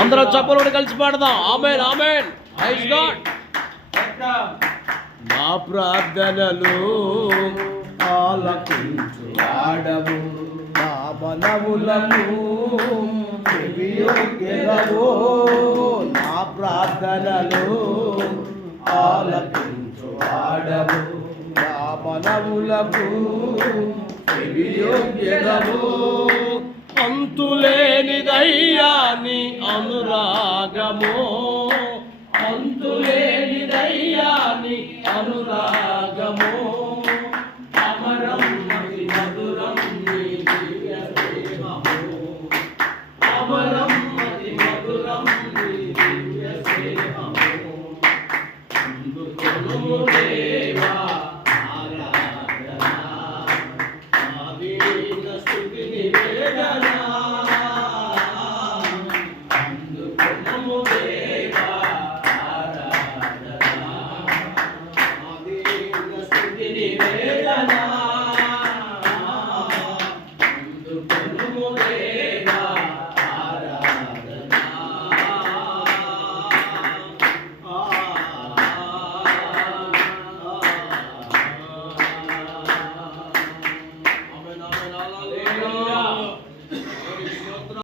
అందరం చప్పలు కలిసి పాడదాం. ఆమేన్ ఆమేన్. Praise God. నా ప్రార్థనలు ఆలకించువాడవు, నా మనవులకు చెవియొగ్గెదవు. నా ప్రార్థనలు ఆలకించువాడవు, నా మనవులకు చెవియొగ్గెదవు. అంతులేనిదయ్యా నీ అనురాగము, అంతులేనిదయ్యా నీ అనురాగము. అమరం అతి మధురం నీ దివ్య ప్రేమము, అమరం అతి మధురం నీ దివ్య ప్రేమము. అందుకొనుము దేవా ఆరాధన, ఆదీన స్తుతి నివేదన. అందుకొనుము దేవా ఆరాధన, ఆదీన స్తుతి నివేదన.